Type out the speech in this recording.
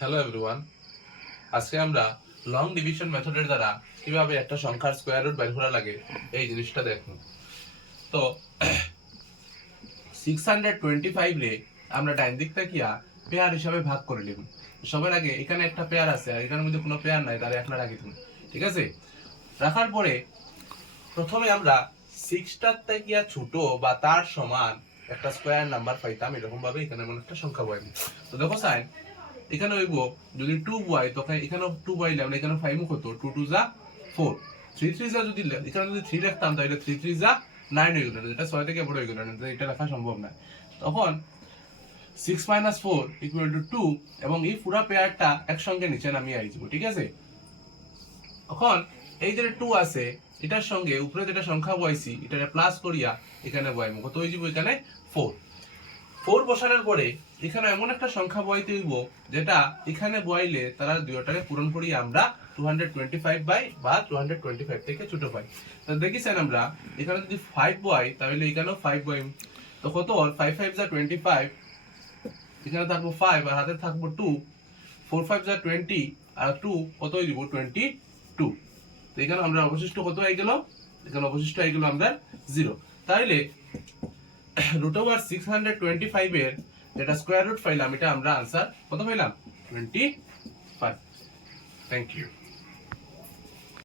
Hello everyone, আজকে আমরা long division মেথডের দ্বারা কিভাবে একটা সংখ্যার স্কোয়ার রুট বের করা লাগে এই জিনিসটা দেখুন। তো 625 রে আমরা ডাইন দিক থেকে পেয়ার হিসাবে ভাগ করে নিব। সবার আগে এখানে একটা পেয়ার আছে আর এখানের মধ্যে কোনো পেয়ার নাই, তাহলে একটা রাখি তুমি, ঠিক আছে? রাখার পরে প্রথমে আমরা 6টার থেকে ছোট বা তার সমান একটা স্কোয়ার নাম্বার পাইতাম, এরকম ভাবে এখানে এমন একটা সংখ্যা বয়াম। তো দেখো সাইন, এখানে হইব যদি 2 বয় তখন এখানে 2 বইলাম, এখানে 5 কত, 2 2 যা 4, 3 3 যা যদি এখানে যদি 3 রাখতাম তাহলে 3 3 যা 9 হয়ে গেল, যেটা 6 থেকে বড় হয়ে গেল না, এটা রাখা সম্ভব না। তখন 6 - 4 = 2 এবং এই পুরো পেয়ারটা একসঙ্গে নিচে নামিয়ে আইব, ঠিক আছে? এখন এই যে 2 আছে এটার সঙ্গে উপরে যেটা সংখ্যা বইছি এটারে প্লাস করিয়া এখানে বয়াম, কত হয়ে যাব এখানে 4। 4 বসানোর পরে এখানে এমন একটা সংখ্যা বয়াইতে হইব যেটা এখানে বয়াইলে তারা দুইটারে পূরণ করি আমরা 225 বাই বা 225 থেকে ছোট পাই। তো দেখিছেন আমরা এখানে যদি 5 বয় তাহলে এখানেও 5 বয়, তো কত 5 5 যা 25, এখানে থাকবো 5 আর হাতে থাকবো 2, 4 5 যা 20 আর 2 কত হয়ে দিব 22। তো এখানে আমরা অবশিষ্ট কত হয়ে গেল, এখানে অবশিষ্ট হয়ে গেল আমরা 0। তাইলে √625 এর যেটা স্কোয়ার রুট পাইলাম এটা আমরা আনসার কত পাইলাম 25। Thank you.